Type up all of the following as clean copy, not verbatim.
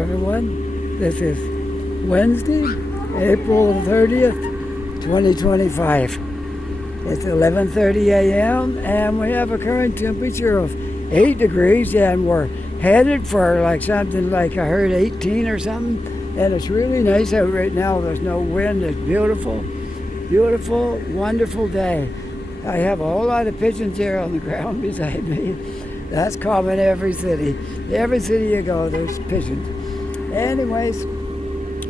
everyone. This is Wednesday, April 30th, 2025. It's 11:30 a.m. and we have a current temperature of 8 degrees, and we're headed for like something like I heard 18 or something. And it's really nice out right now. There's no wind. It's beautiful, beautiful, wonderful day. I have a whole lot of pigeons here on the ground beside me. That's common every city. Every city you go, there's pigeons. Anyways,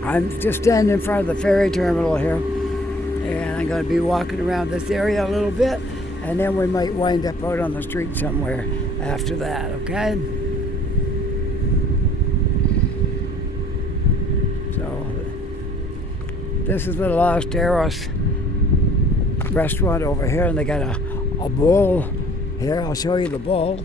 I'm just standing in front of the ferry terminal here, and I'm going to be walking around this area a little bit, and then we might wind up out on the street somewhere after that, okay? So, this is the Los Eros restaurant over here, and they got a bowl here. I'll show you the bowl.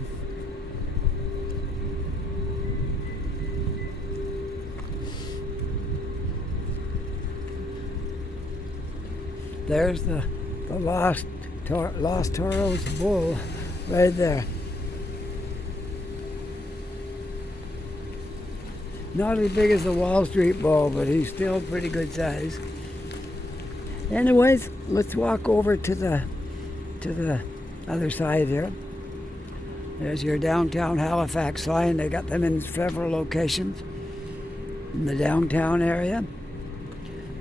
There's the Los Toros bull right there. Not as big as the Wall Street bull, but he's still pretty good size. Anyways, let's walk over to the other side here. There's your downtown Halifax sign. They got them in several locations in the downtown area.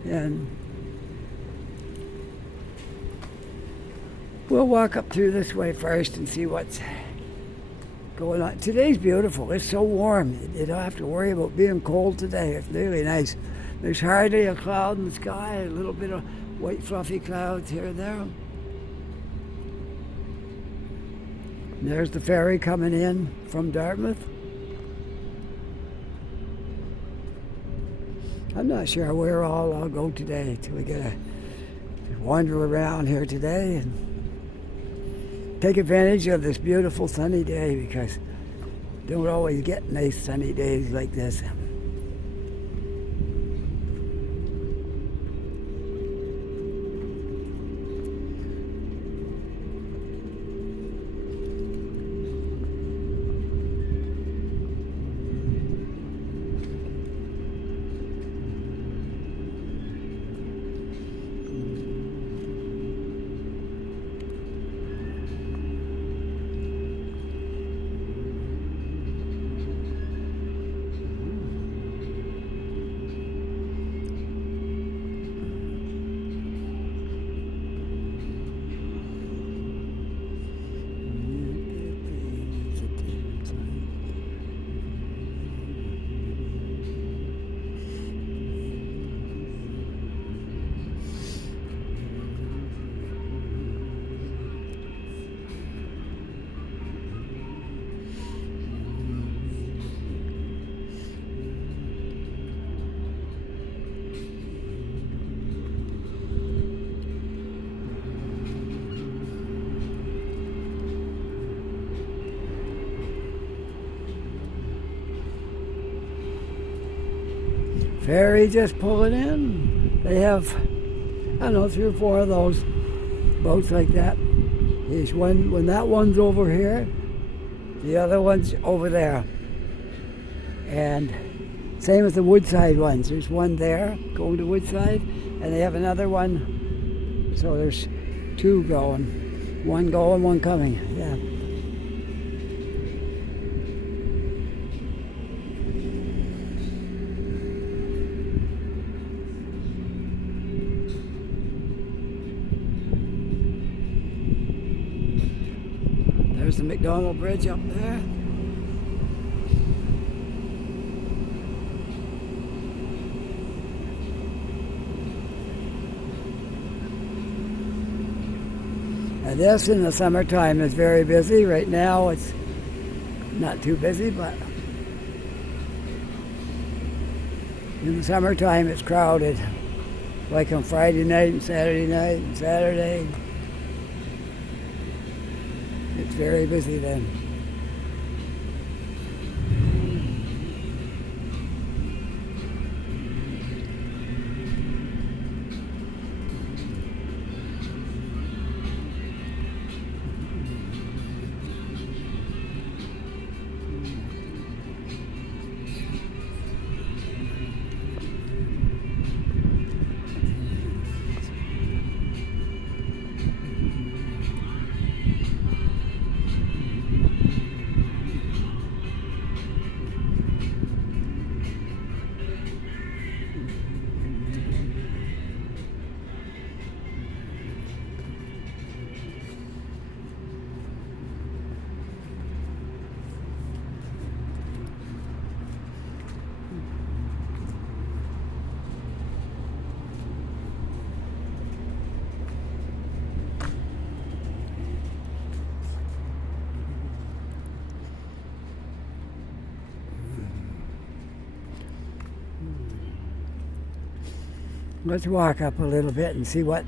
And we'll walk up through this way first and see what's going on. Today's beautiful. It's so warm. You don't have to worry about being cold today. It's really nice. There's hardly a cloud in the sky, a little bit of white fluffy clouds here and there. And there's the ferry coming in from Dartmouth. I'm not sure where all I'll go today till we get to wander around here today and take advantage of this beautiful sunny day, because don't always get nice sunny days like this. Ferry just pulling in. They have, I don't know, 3 or 4 of those boats like that. There's one, when that one's over here, the other one's over there. And same as the Woodside ones. There's one there going to Woodside, and they have another one. So there's 2 going. One going, one coming. Yeah. There's the McDonald Bridge up there. And this in the summertime is very busy. Right now it's not too busy, but in the summertime it's crowded. Like on Friday night and Saturday night and Saturday. It's very busy then. let's walk up a little bit and see what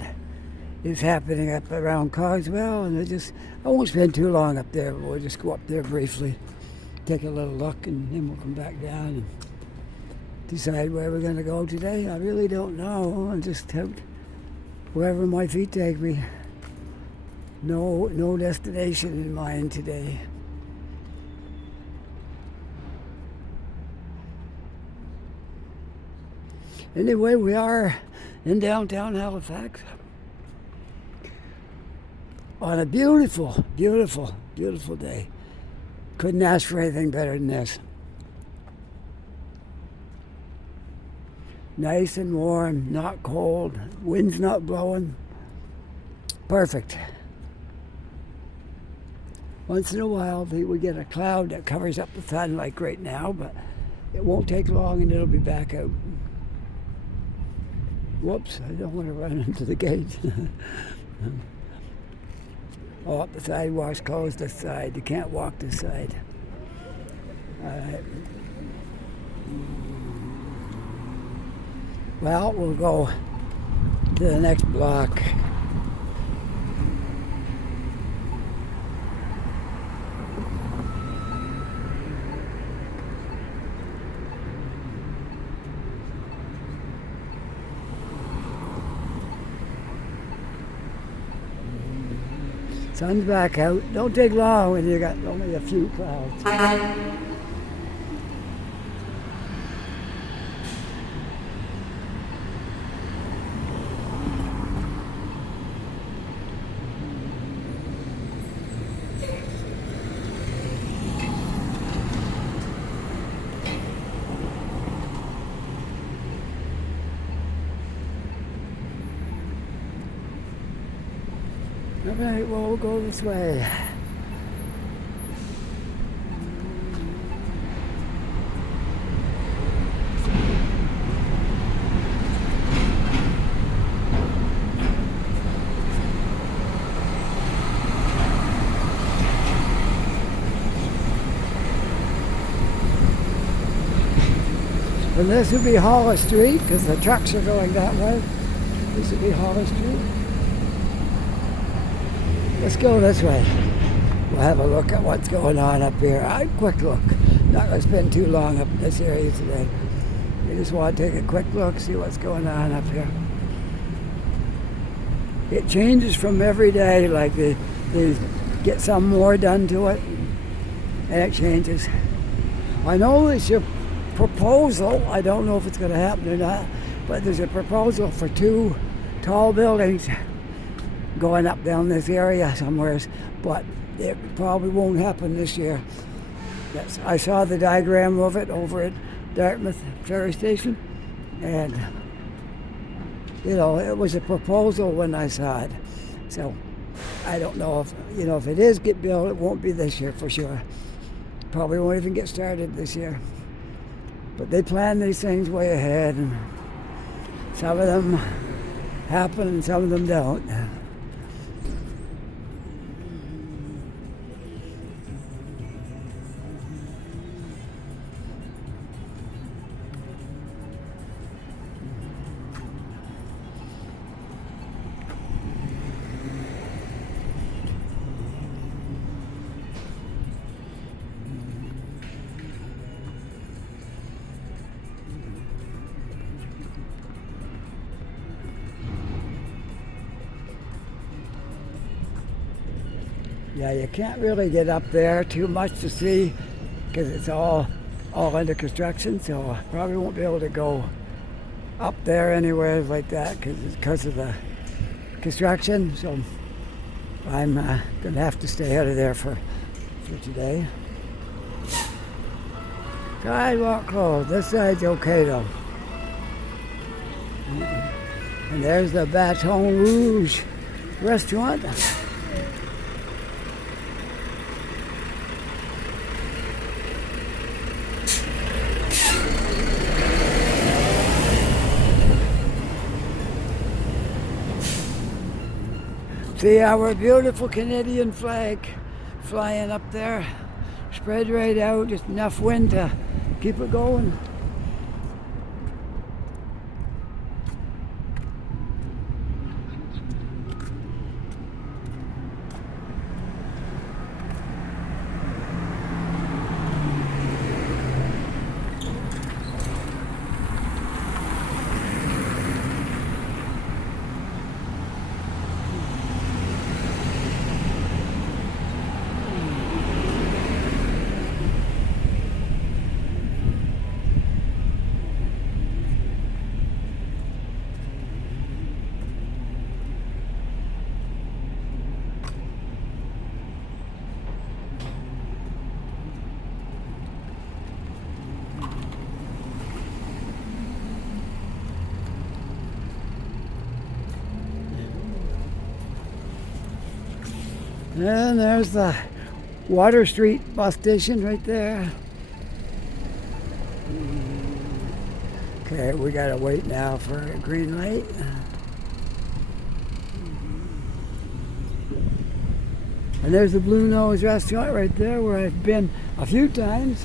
is happening up around Cogswell. And I won't spend too long up there, but we'll just go up there briefly, take a little look, and then we'll come back down and decide where we're going to go today. I really don't know. I'm just out wherever my feet take me. No destination in mind today. Anyway, we are in downtown Halifax on a beautiful, beautiful, beautiful day. Couldn't ask for anything better than this. Nice and warm, not cold, wind's not blowing. Perfect. Once in a while, we get a cloud that covers up the sun like right now, but it won't take long and it'll be back out. Whoops, I don't want to run into the gate. Oh, the sidewalk's closed this side. You can't walk this side. All right. Well, we'll go to the next block. Sun's back out. Don't take long when you got only a few clouds. All right, well, we'll go this way. And this would be Hollis Street, because the trucks are going that way. This would be Hollis Street. Let's go this way. We'll have a look at what's going on up here. A quick look. Not going to spend too long up in this area today. I just want to take a quick look, see what's going on up here. It changes from every day, like they get some more done to it, and it changes. I know there's a proposal, I don't know if it's going to happen or not, but there's a proposal for 2 tall buildings going up down this area somewhere, but it probably won't happen this year. Yes, I saw the diagram of it over at Dartmouth Ferry Station, and it was a proposal when I saw it. So I don't know if it is get built, it won't be this year for sure. Probably won't even get started this year. But they plan these things way ahead, and some of them happen and some of them don't. Yeah, you can't really get up there too much to see because it's all under construction, so I probably won't be able to go up there anywhere like that because of the construction. So I'm going to have to stay out of there for today. Sidewalk closed. This side's okay though. And there's the Baton Rouge restaurant. See our beautiful Canadian flag flying up there, spread right out, just enough wind to keep it going. And there's the Water Street bus station right there. Okay, we gotta wait now for a green light. And there's the Blue Nose restaurant right there where I've been a few times.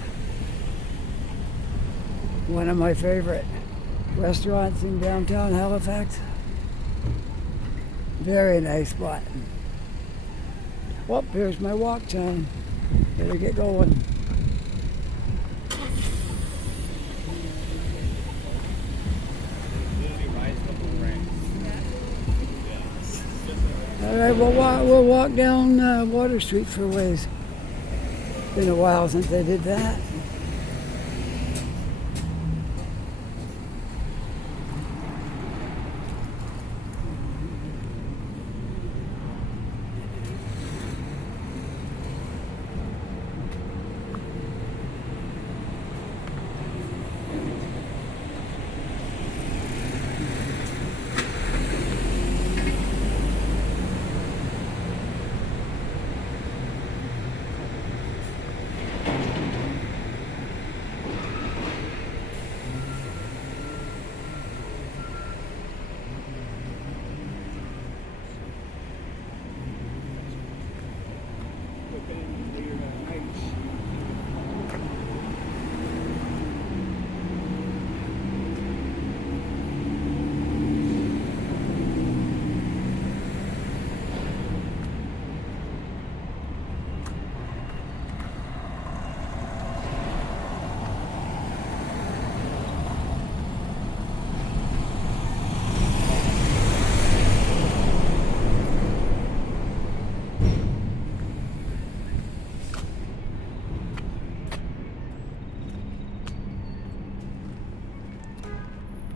One of my favorite restaurants in downtown Halifax. Very nice spot. Well, here's my walk time. Better get going. All right, we'll walk down Water Street for a ways. Been a while since I did that.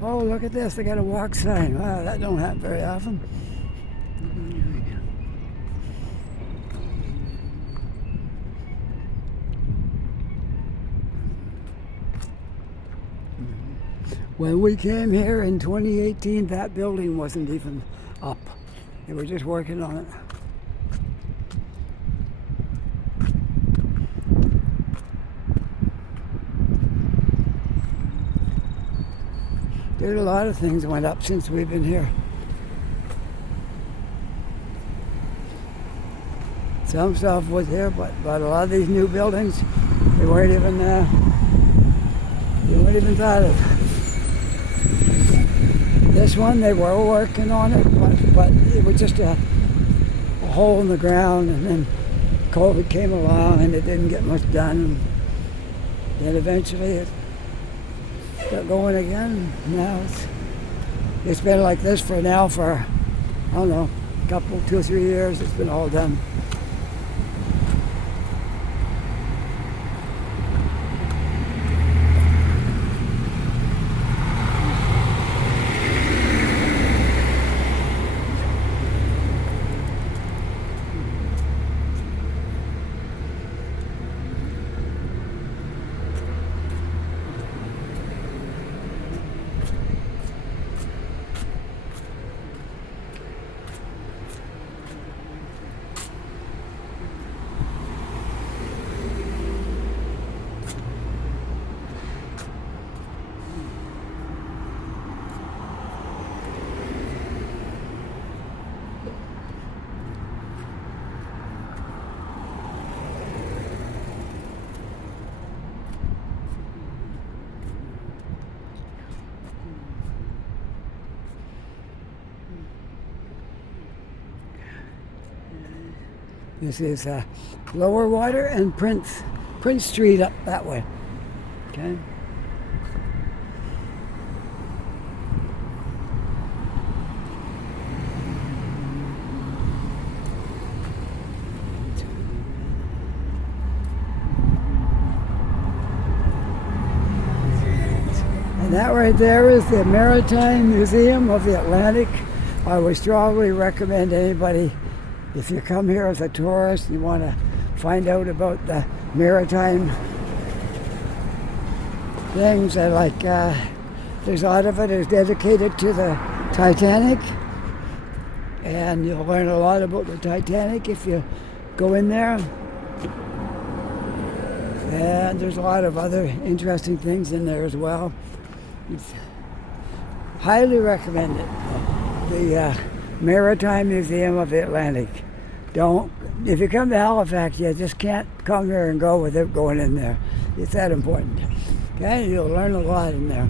Oh, look at this, they got a walk sign. Wow, that don't happen very often. When we came here in 2018, that building wasn't even up. They were just working on it. There's a lot of things went up since we've been here. Some stuff was here, but a lot of these new buildings, they weren't even thought of. This one, they were working on it, but it was just a hole in the ground, and then COVID came along and it didn't get much done. And then eventually it got going again. Now it's been like this for I don't know, a couple, 2 or 3 years. It's been all done. This is Lower Water and Prince Street up that way. Okay. And that right there is the Maritime Museum of the Atlantic. I would strongly recommend anybody, if you come here as a tourist and you want to find out about the maritime things, there's a lot of it is dedicated to the Titanic, and you'll learn a lot about the Titanic if you go in there. And there's a lot of other interesting things in there as well. It's highly recommended. The Maritime Museum of the Atlantic. If you come to Halifax, you just can't come here and go without going in there. It's that important. Okay, you'll learn a lot in there.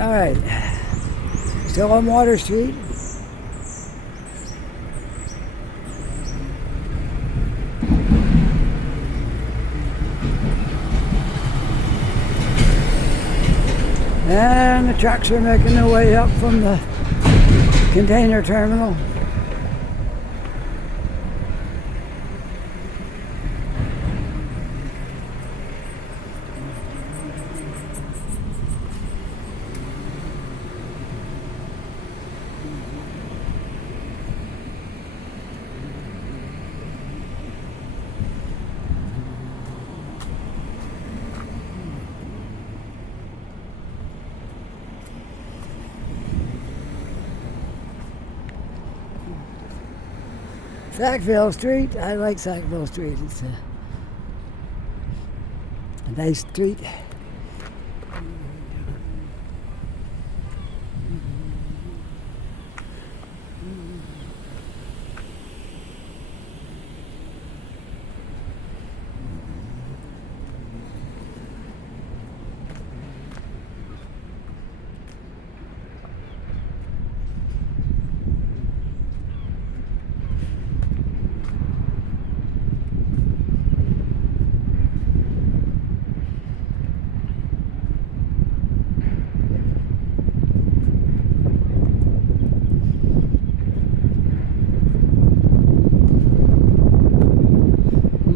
All right, still on Water Street. And the trucks are making their way up from the container terminal. Sackville Street. I like Sackville Street. It's a nice street.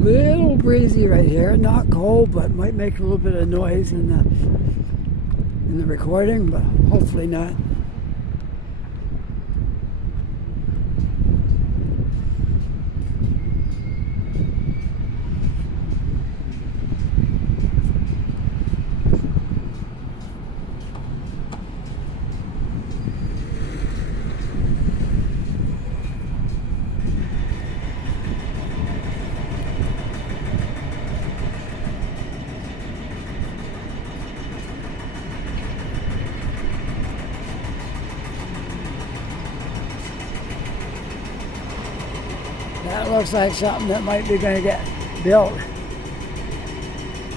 Little breezy right here, not cold, but might make a little bit of noise in the recording, but hopefully not. That looks like something that might be going to get built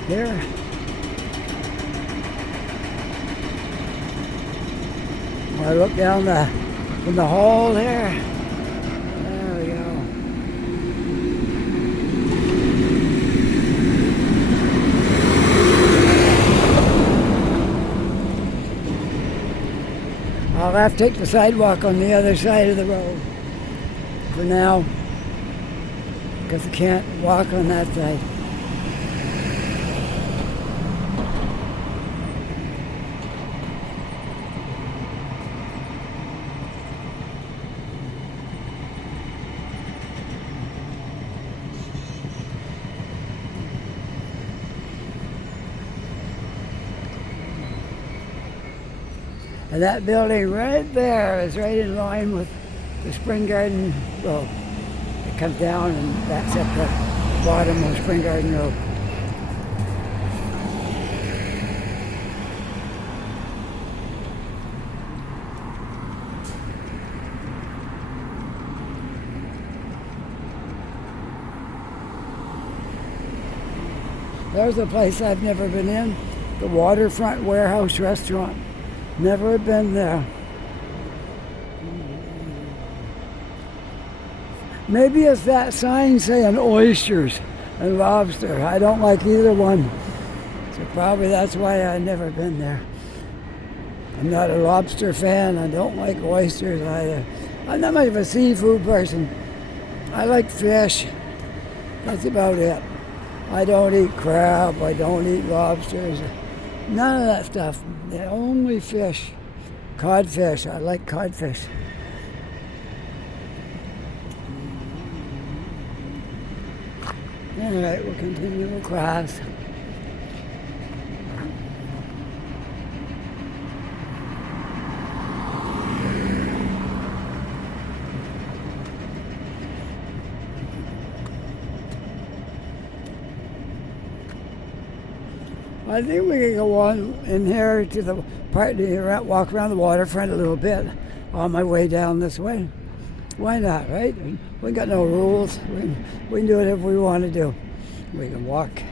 here. I look down from the hole there. There we go. I'll have to take the sidewalk on the other side of the road for now, because I can't walk on that side. And that building right there is right in line with the Spring Garden Road. It comes down and that's at the bottom of Spring Garden Road. There's a place I've never been in, the Waterfront Warehouse Restaurant. Never been there. Maybe it's that sign saying oysters and lobster. I don't like either one. So probably that's why I've never been there. I'm not a lobster fan. I don't like oysters either. I'm not much of a seafood person. I like fish. That's about it. I don't eat crab. I don't eat lobsters. None of that stuff. Only fish. Codfish. I like codfish. All right, we'll continue across. I think we can go on in here to the part, walk around the waterfront a little bit on my way down this way. Why not, right? We got no rules. We can do whatever we want to do. We can walk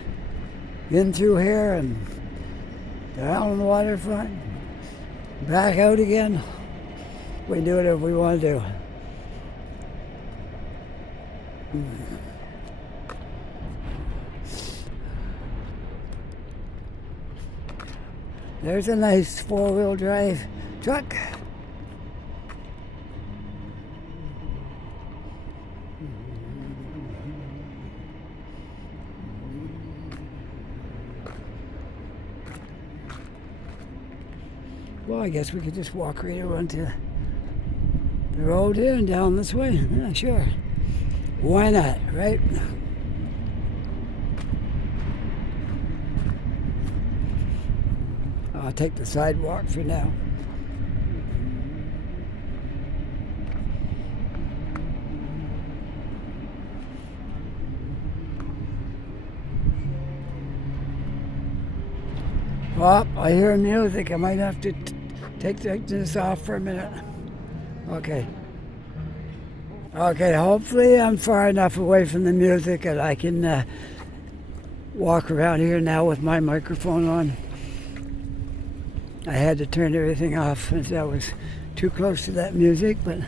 in through here and down on the waterfront, back out again. We can do whatever we want to do. There's a nice four-wheel drive truck. Well, I guess we could just walk right around to the road here and down this way. Yeah, sure. Why not, right? I'll take the sidewalk for now. Oh, I hear music. I might have to take this off for a minute. Okay. Okay, hopefully I'm far enough away from the music that I can walk around here now with my microphone on. I had to turn everything off since I was too close to that music, but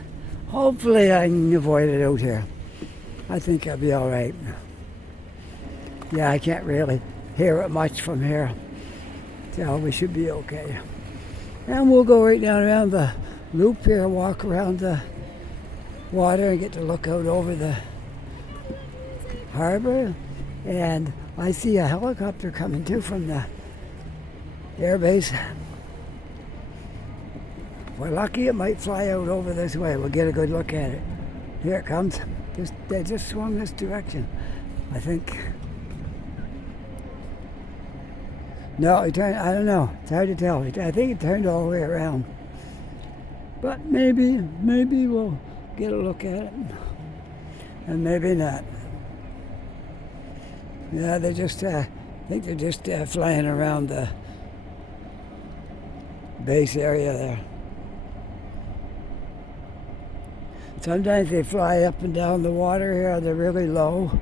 hopefully I can avoid it out here. I think I'll be all right. Yeah, I can't really hear it much from here. So we should be okay. And we'll go right down around the loop here, walk around the water and get to look out over the harbor. And I see a helicopter coming too from the air base. If we're lucky, it might fly out over this way. We'll get a good look at it. Here it comes. They just swung this direction, I think. No, it turned, I don't know. It's hard to tell. I think it turned all the way around. But maybe we'll get a look at it. And maybe not. Yeah, I think they're just flying around the base area there. Sometimes they fly up and down the water here. They're really low.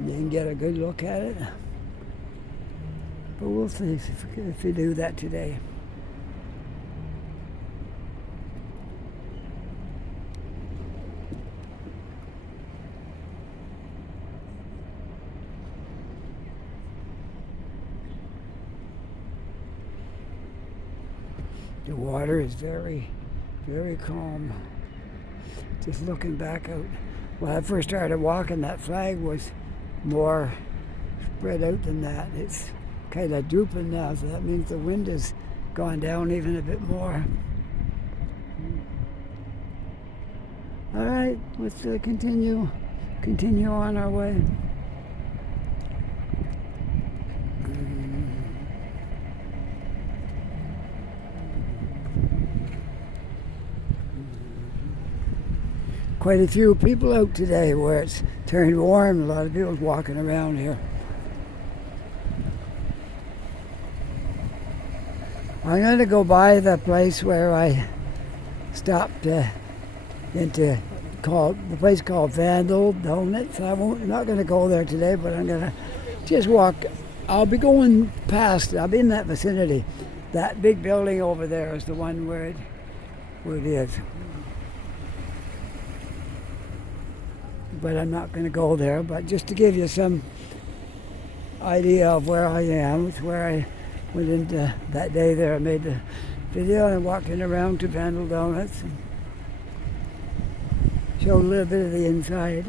You can get a good look at it. But we'll see if we do that today. The water is very, very calm. Just looking back out. When I first started walking, that flag was more spread out than that. It's kind of drooping now, so that means the wind has gone down even a bit more. All right, let's continue on our way. Quite a few people out today where it's turned warm. A lot of people walking around here. I'm going to go by the place where I stopped the place called Vandal Donuts. I'm not going to go there today, but I'm going to just walk. I'll be going past. I'll be in that vicinity. That big building over there is the one where it is. But I'm not going to go there. But just to give you some idea of where I am, it's where I went into that day there. I made the video and walked in around to Vandal Donuts and showed a little bit of the inside.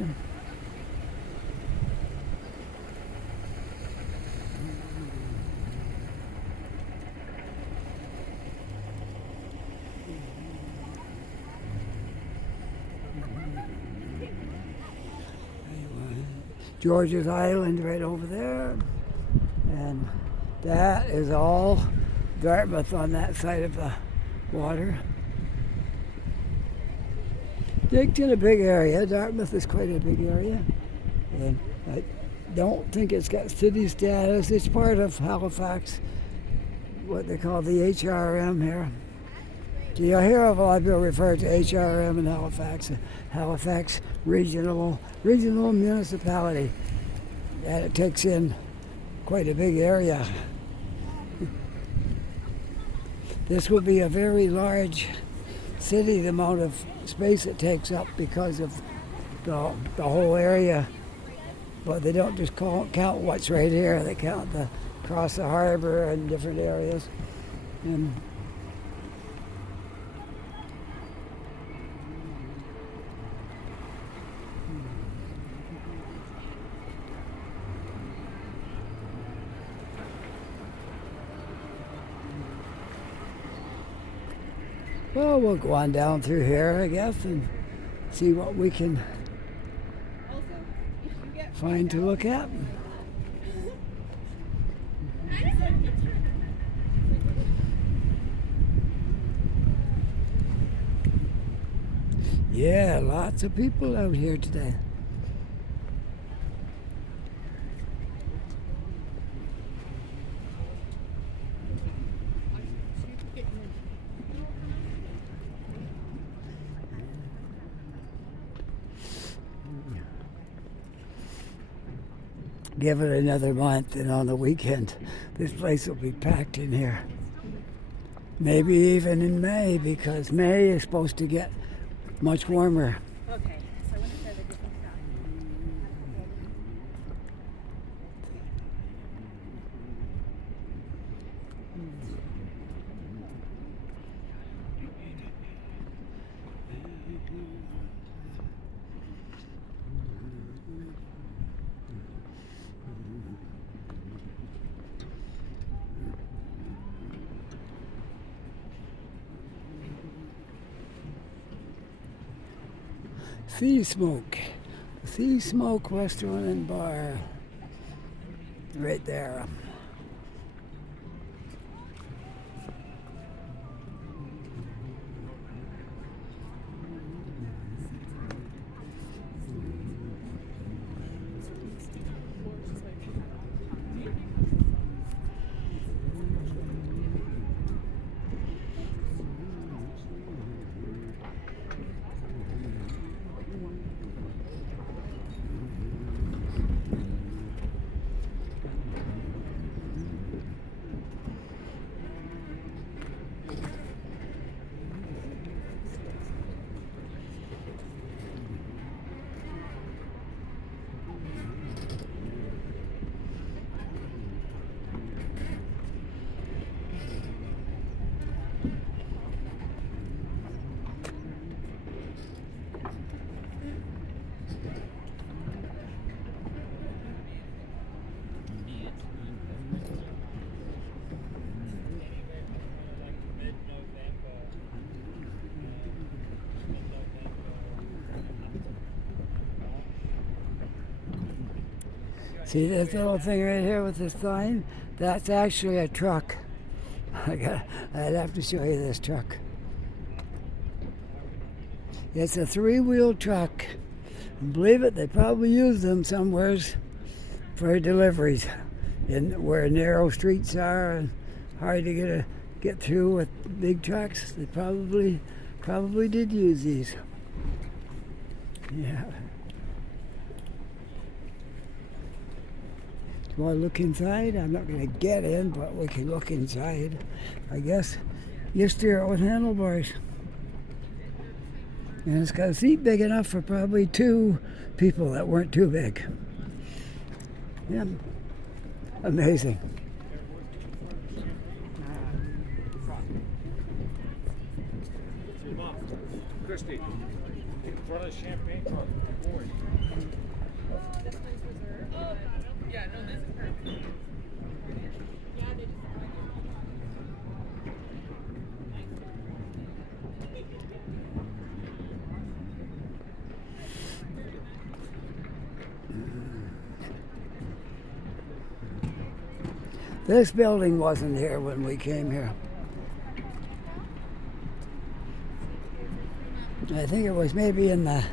George's Island right over there, and that is all Dartmouth on that side of the water. It's a big area. Dartmouth is quite a big area, and don't think it's got city status. It's part of Halifax, what they call the HRM here. So you'll hear of a lot of people refer to HRM in Halifax, Halifax Regional Municipality, and it takes in quite a big area. This will be a very large city, the amount of space it takes up because of the whole area. But they don't just count what's right here. They count across the harbor and different areas. And well, we'll go on down through here, I guess, and see what we can find to look at. Yeah, lots of people out here today. Give it another month, and on the weekend, this place will be packed in here. Maybe even in May, because May is supposed to get much warmer. Okay, so I wonder if there's a different stuff. Sea Smoke Restaurant and Bar, right there. See this little thing right here with this sign? That's actually a truck. I'd have to show you this truck. It's a 3-wheel truck. And believe it, they probably use them somewheres for deliveries, in where narrow streets are and hard to get through with big trucks. They probably did use these. Yeah. Do you want to look inside? I'm not going to get in, but we can look inside. I guess you steer it with handlebars. And it's got a seat big enough for probably 2 people that weren't too big. Yeah, amazing. Christy, in front of the champagne truck. This one's reserved. Oh, yeah, no, this is perfect. Yeah, they just. This building wasn't here when we came here. I think it was maybe in the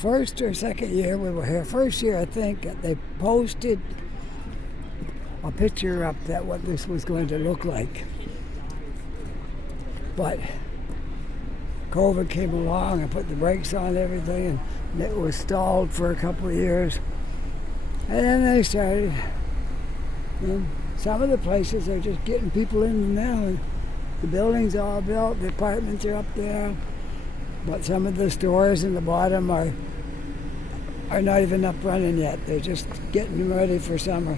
first or second year we were here. First year, I think, they posted a picture up that what this was going to look like. But COVID came along and put the brakes on everything, and it was stalled for a couple of years. And then they started. And some of the places are just getting people in now. The buildings are all built, the apartments are up there, but some of the stores in the bottom are not even up running yet. They're just getting them ready for summer.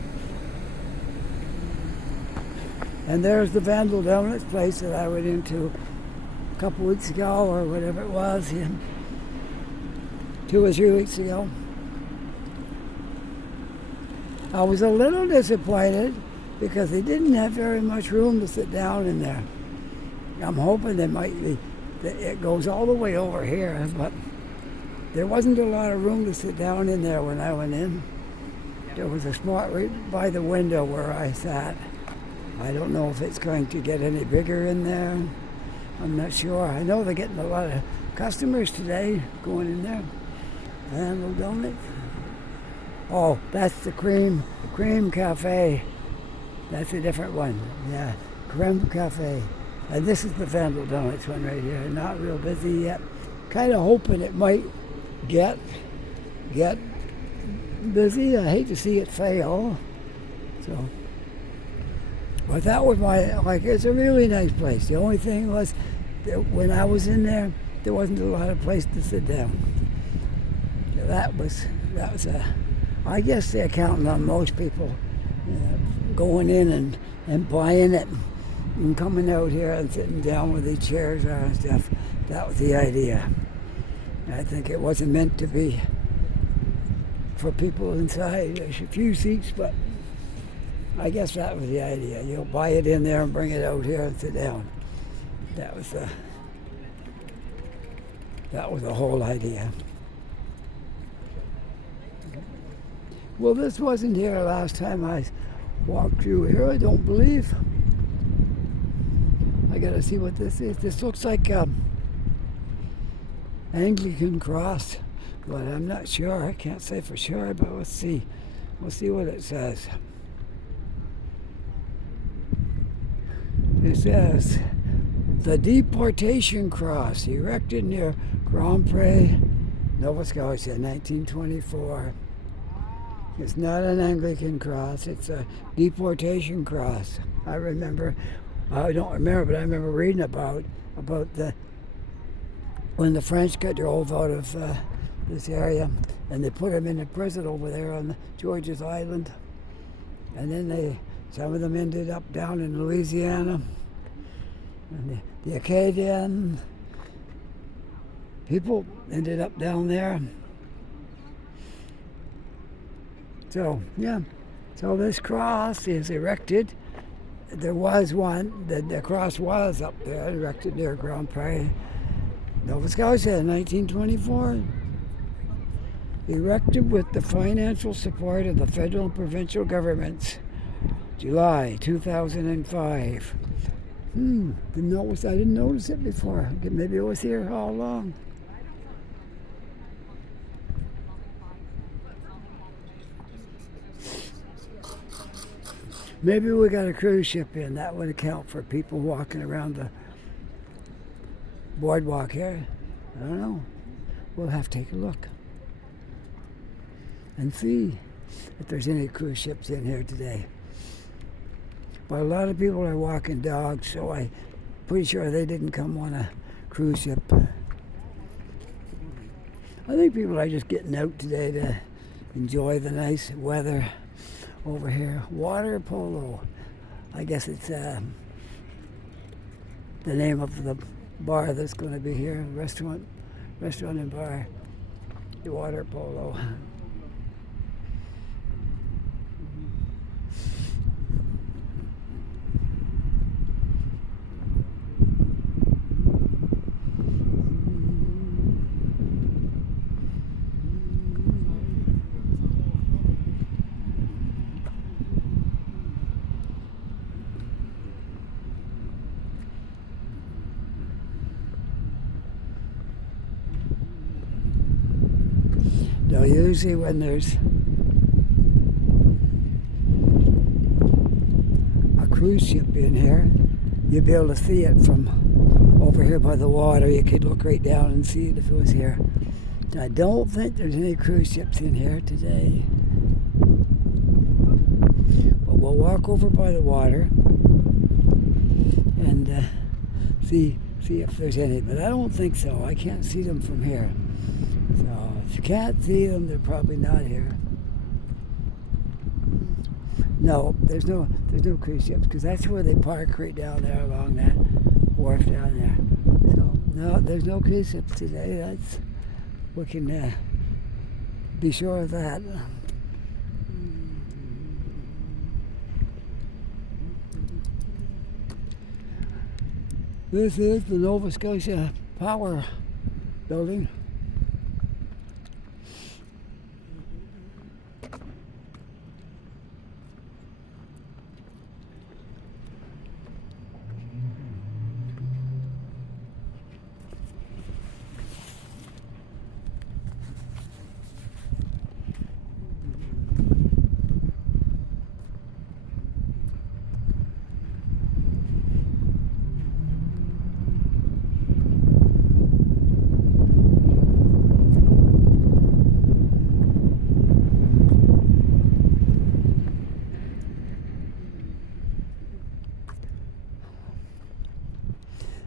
And there's the Vandal Donuts place that I went into a couple weeks ago, or whatever it was, 2 or 3 weeks ago. I was a little disappointed because they didn't have very much room to sit down in there. I'm hoping there might be, it goes all the way over here, but there wasn't a lot of room to sit down in there when I went in. There was a spot right by the window where I sat. I don't know if it's going to get any bigger in there. I'm not sure. I know they're getting a lot of customers today going in there. Vandal Donuts. Oh, that's the cream cafe. That's a different one. Yeah, Creme Cafe. And this is the Vandal Donuts one right here. Not real busy yet. Kind of hoping it might get busy. I hate to see it fail. So, but that was it's a really nice place. The only thing was that when I was in there wasn't a lot of place to sit down. That was I guess they're counting on most people going in and buying it and coming out here and sitting down with these chairs and stuff. That was the idea. I think it wasn't meant to be for people inside. There's a few seats, but I guess that was the idea. You'll buy it in there and bring it out here and sit down. That was the whole idea. Well, this wasn't here last time I walked through here, I don't believe. I gotta see what this is. This looks like Anglican cross, but I'm not sure. I can't say for sure, but let's see. We'll see what it says. It says, the deportation cross erected near Grand Pré, Nova Scotia, 1924. It's not an Anglican cross, it's a deportation cross. I don't remember, but I remember reading about when the French got drove out of this area, and they put them in a prison over there on George's Island. And then some of them ended up down in Louisiana. And the Acadian people ended up down there. So, yeah. So this cross is erected. There was one, the cross was up there, erected near Grand Pré, Nova Scotia in 1924. Erected with the financial support of the federal and provincial governments. July 2005. I didn't notice it before. Maybe it was here all along. Maybe we got a cruise ship in. That would account for people walking around the boardwalk here. I don't know. We'll have to take a look and see if there's any cruise ships in here today. But a lot of people are walking dogs, so I'm pretty sure they didn't come on a cruise ship. I think people are just getting out today to enjoy the nice weather over here. Water Polo. I guess it's the name of the bar that's going to be here. Restaurant and bar. The Water Polo. So usually when there's a cruise ship in here, you'd be able to see it from over here by the water. You could look right down and see it if it was here. I don't think there's any cruise ships in here today. But we'll walk over by the water and see if there's any. But I don't think so. I can't see them from here. So if you can't see them, they're probably not here. No, there's no cruise ships because that's where they park right down there along that wharf down there. So no, there's no cruise ships today. We can be sure of that. This is the Nova Scotia Power Building.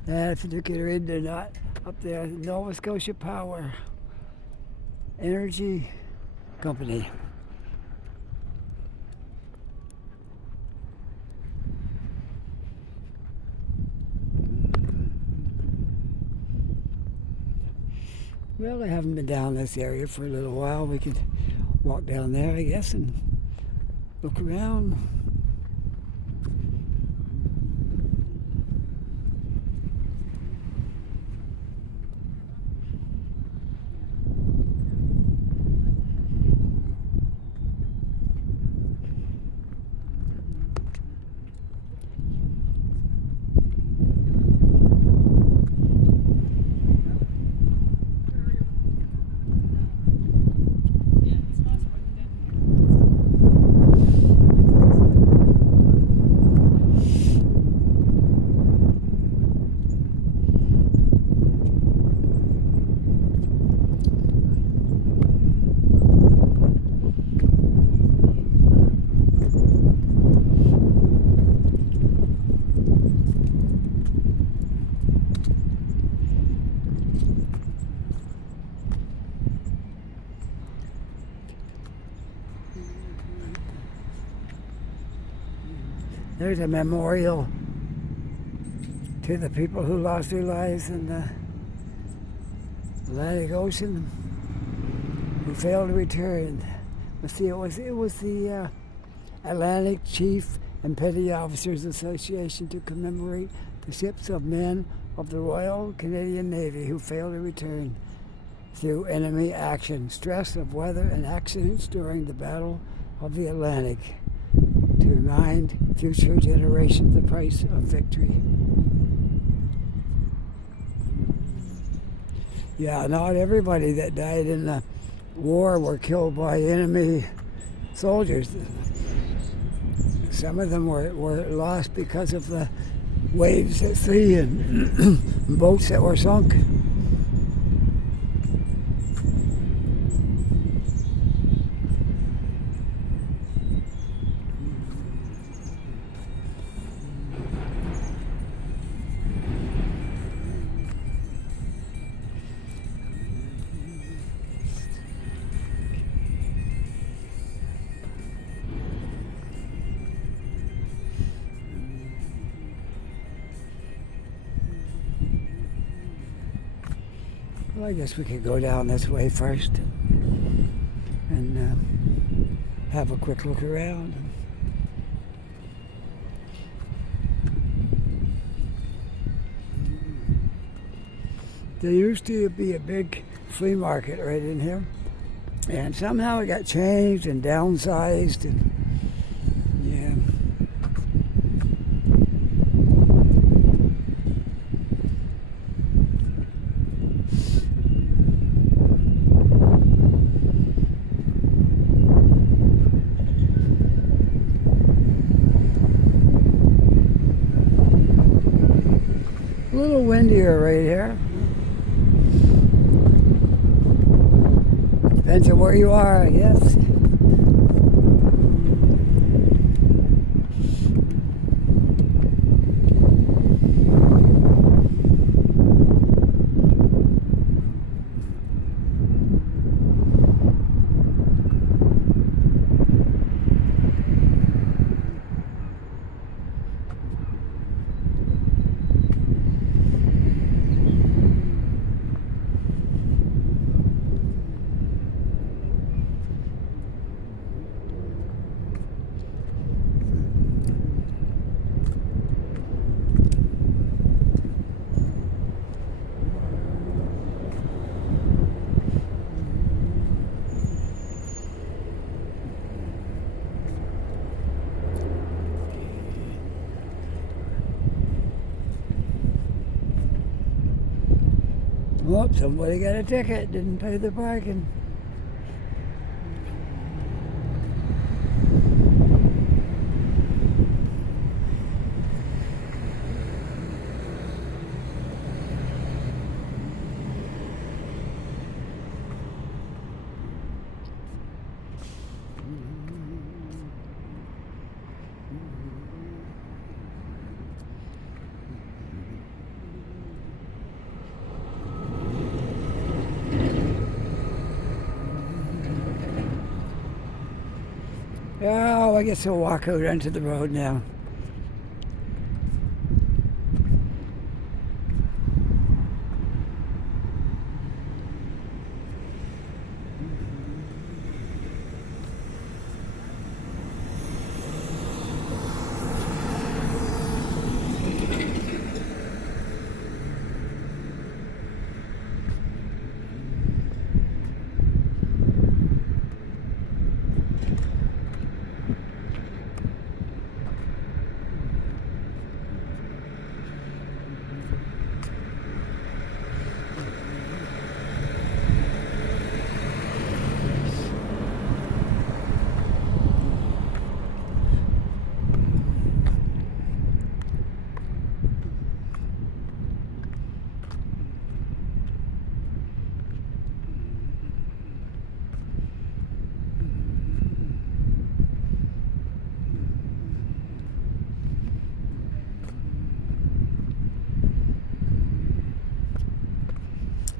And if you get read, they're not up there. Nova Scotia Power Energy Company. Well, I haven't been down this area for a little while. We could walk down there, I guess, and look around. There's a memorial to the people who lost their lives in the Atlantic Ocean, who failed to return. Let's see, it was the Atlantic Chief and Petty Officers Association to commemorate the ships of men of the Royal Canadian Navy who failed to return through enemy action, stress of weather and accidents during the Battle of the Atlantic, to remind future generations the price of victory. Yeah, not everybody that died in the war were killed by enemy soldiers. Some of them were lost because of the waves at sea and boats that were sunk. Well, I guess we could go down this way first and have a quick look around. There used to be a big flea market right in here, and somehow it got changed and downsized, and yeah. little windier right here. Depends on where you are, I guess. Whoop, somebody got a ticket, didn't pay the parking. Oh, I guess we'll walk out onto the road now.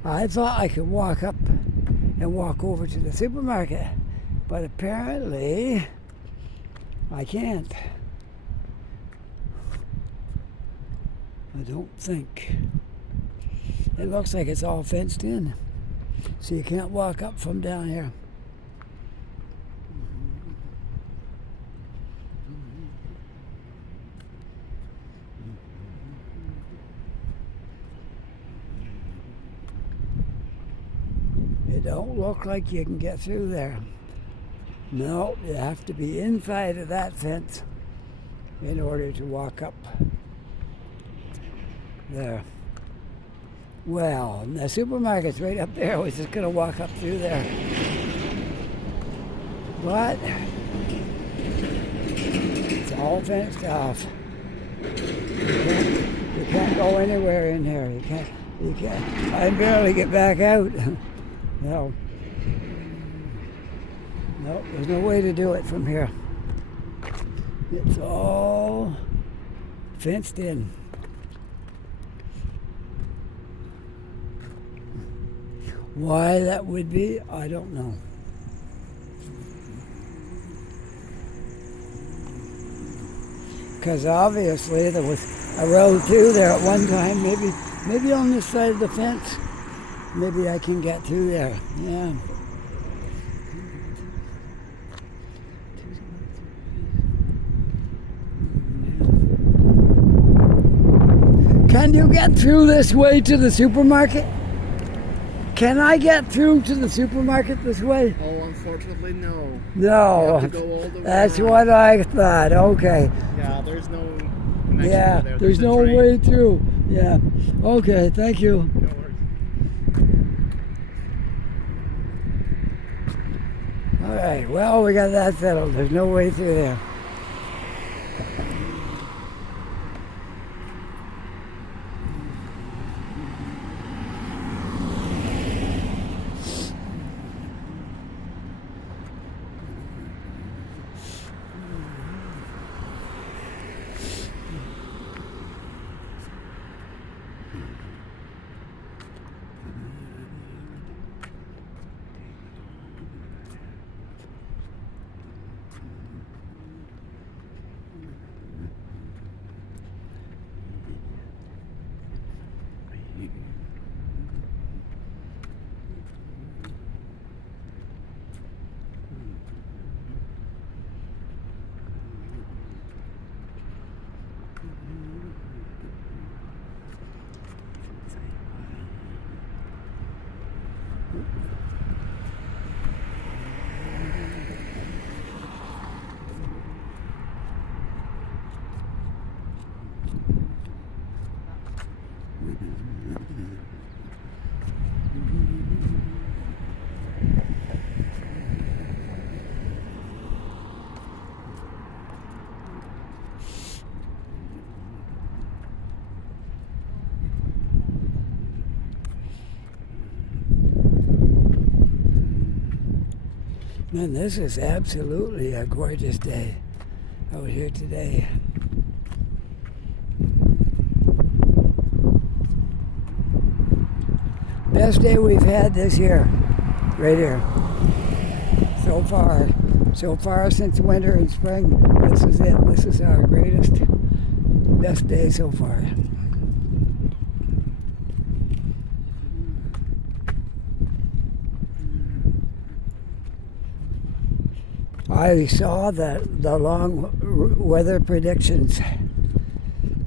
I thought I could walk up and walk over to the supermarket, but apparently I can't. I don't think. It looks like it's all fenced in, so you can't walk up from down here. It don't look like you can get through there. No, you have to be inside of that fence in order to walk up there. Well, the supermarket's right up there. We're just going to walk up through there. But it's all fenced off. You can't go anywhere in here. You can't. I can barely get back out. No, there's no way to do it from here. It's all fenced in. Why that would be, I don't know. Because obviously there was a road through there at one time, maybe on this side of the fence. Maybe I can get through there, yeah. Can you get through this way to the supermarket? Can I get through to the supermarket this way? Oh, unfortunately, no. No, You have to go all the way that's around. what I thought, okay. Yeah, there's no connection Yeah, there. there's a no train. way through, yeah. Okay, thank you. No worries. All right, well, we got that settled. There's no way through there. Man, this is absolutely a gorgeous day out here today. Best day we've had this year, right here. So far since winter and spring, this is it. This is our best day so far. I saw the long weather predictions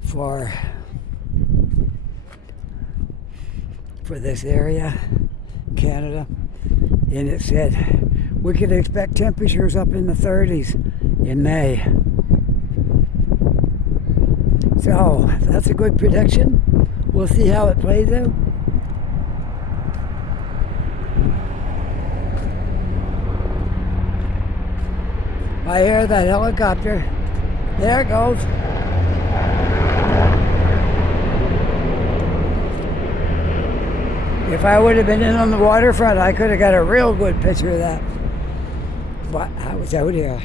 for this area, Canada, and it said we could expect temperatures up in the 30s in May. So that's a good prediction. We'll see how it plays out. I hear that helicopter. There it goes. If I would have been in on the waterfront, I could have got a real good picture of that. But I was out here.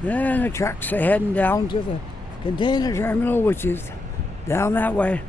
And the trucks are heading down to the container terminal, which is down that way.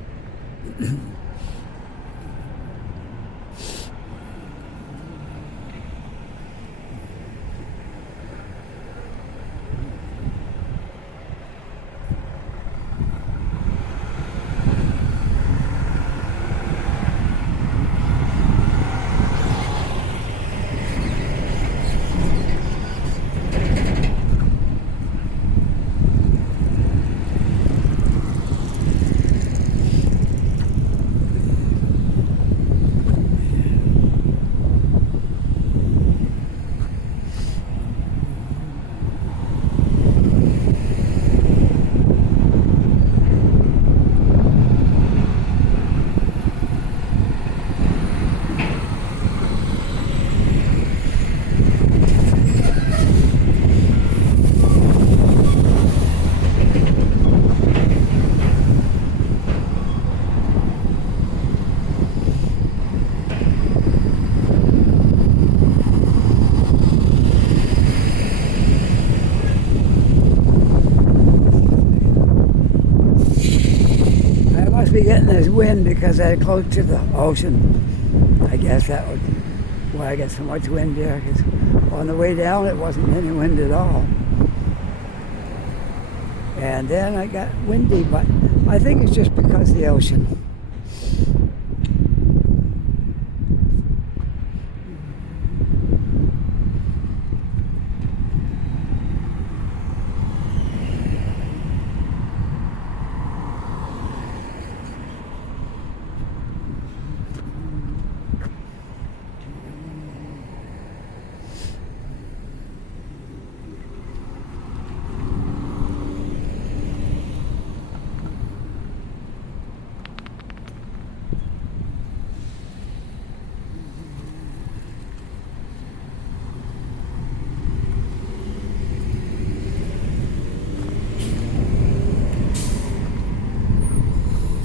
Be getting this wind because they're close to the ocean. I guess that would why I get so much wind here, because on the way down it wasn't any wind at all. And then I got windy, but I think it's just because of the ocean.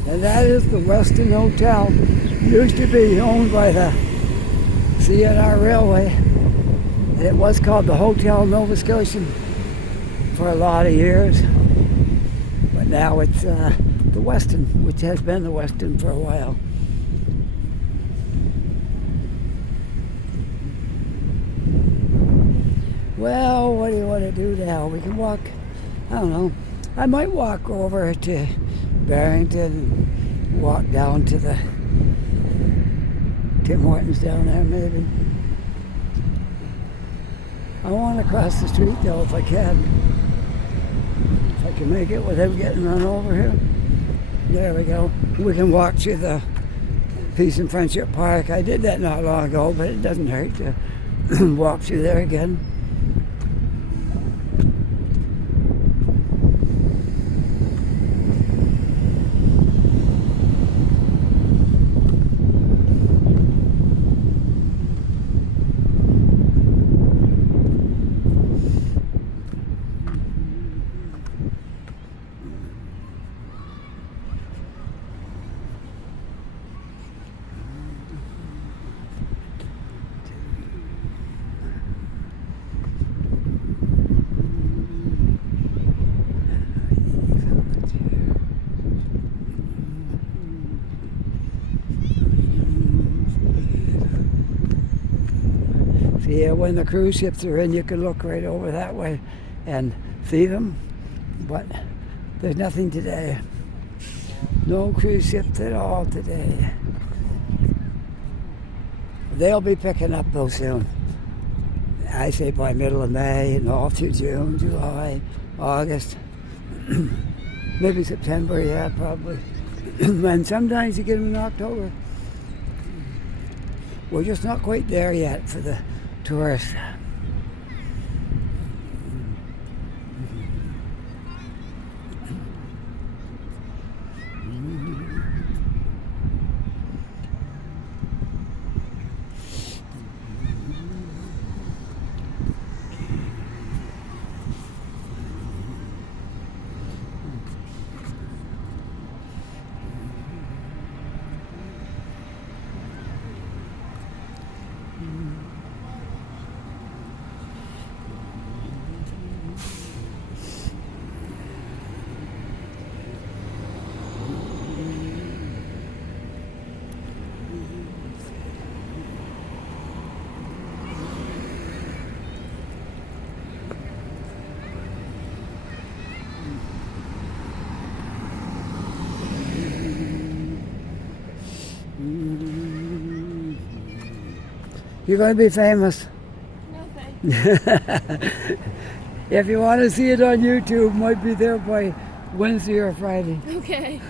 And that is the Westin Hotel. Used to be owned by the see on our railway. And it was called the Hotel Nova Scotian for a lot of years. But now it's the Westin, which has been the Westin for a while. Well, what do you want to do now? We can walk, I don't know. I might walk over to Barrington and walk down to the Tim Hortons down there, maybe. I want to cross the street, though, if I can. If I can make it without getting run over here. There we go. We can walk through the Peace and Friendship Park. I did that not long ago, but it doesn't hurt to walk through there again. See, when the cruise ships are in, you can look right over that way and see them, but there's nothing today. No cruise ships at all today. They'll be picking up though soon. I say by middle of May and all through June, July, August, maybe September, yeah, probably. And sometimes you get them in October. We're just not quite there yet for the tourists. You're going to be famous. No thanks. If you want to see it on YouTube, it might be there by Wednesday or Friday. Okay.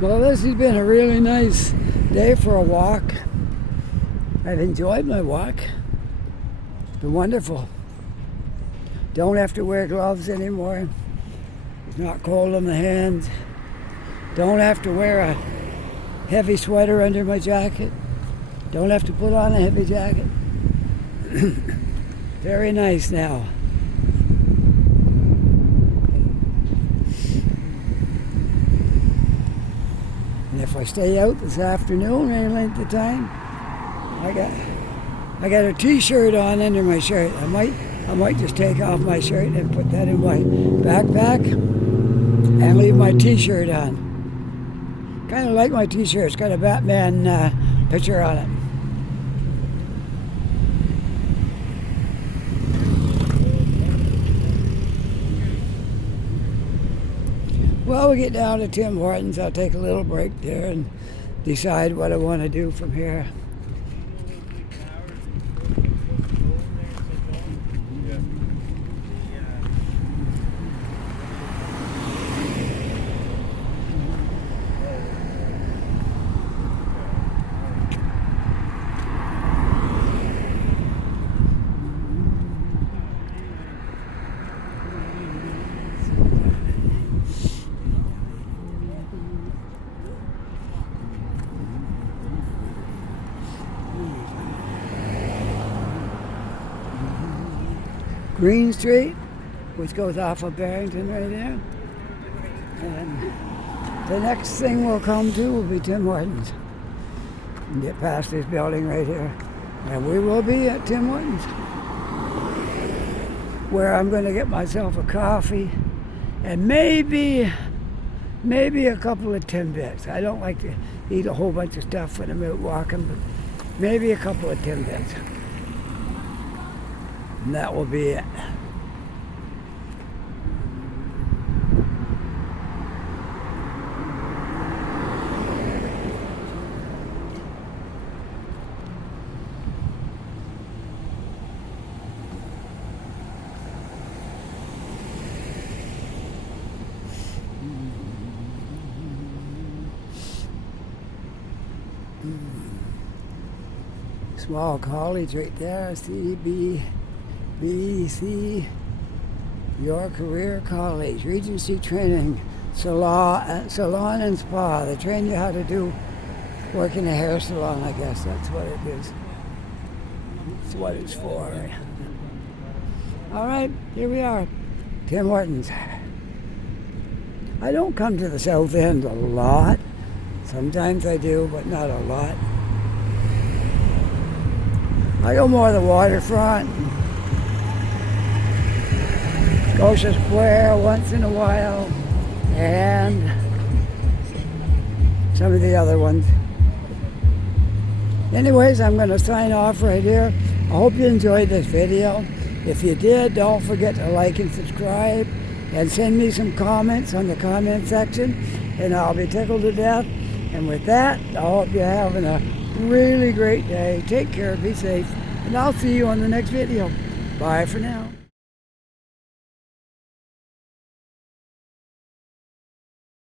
Well, this has been a really nice day for a walk. I've enjoyed my walk. It's been wonderful. Don't have to wear gloves anymore. It's not cold on the hands. Don't have to wear a heavy sweater under my jacket. Don't have to put on a heavy jacket. Very nice now. And if I stay out this afternoon any length of time, I got a t-shirt on under my shirt. I might just take off my shirt and put that in my backpack and leave my t-shirt on. Kind of like my t-shirt. It's got a Batman picture on it. Well, we get down to Tim Hortons. I'll take a little break there and decide what I want to do from here. Green Street, which goes off of Barrington right there. And the next thing we'll come to will be Tim Hortons. And get past this building right here. And we will be at Tim Hortons, where I'm going to get myself a coffee and maybe a couple of Timbits. I don't like to eat a whole bunch of stuff when I'm out walking, but maybe a couple of Timbits. And that will be it. Small college right there, CBC, Your Career College, Regency Training, salon and spa. They train you how to do work in a hair salon, I guess. That's what it is. That's what it's for. All right, here we are, Tim Hortons. I don't come to the South End a lot. Sometimes I do, but not a lot. I go more to the Waterfront, Scotia Square once in a while, and some of the other ones. Anyways, I'm going to sign off right here. I hope you enjoyed this video. If you did, don't forget to like and subscribe, and send me some comments on the comment section, and I'll be tickled to death. And with that, I hope you're having a really great day. Take care, be safe, and I'll see you on the next video. Bye for now.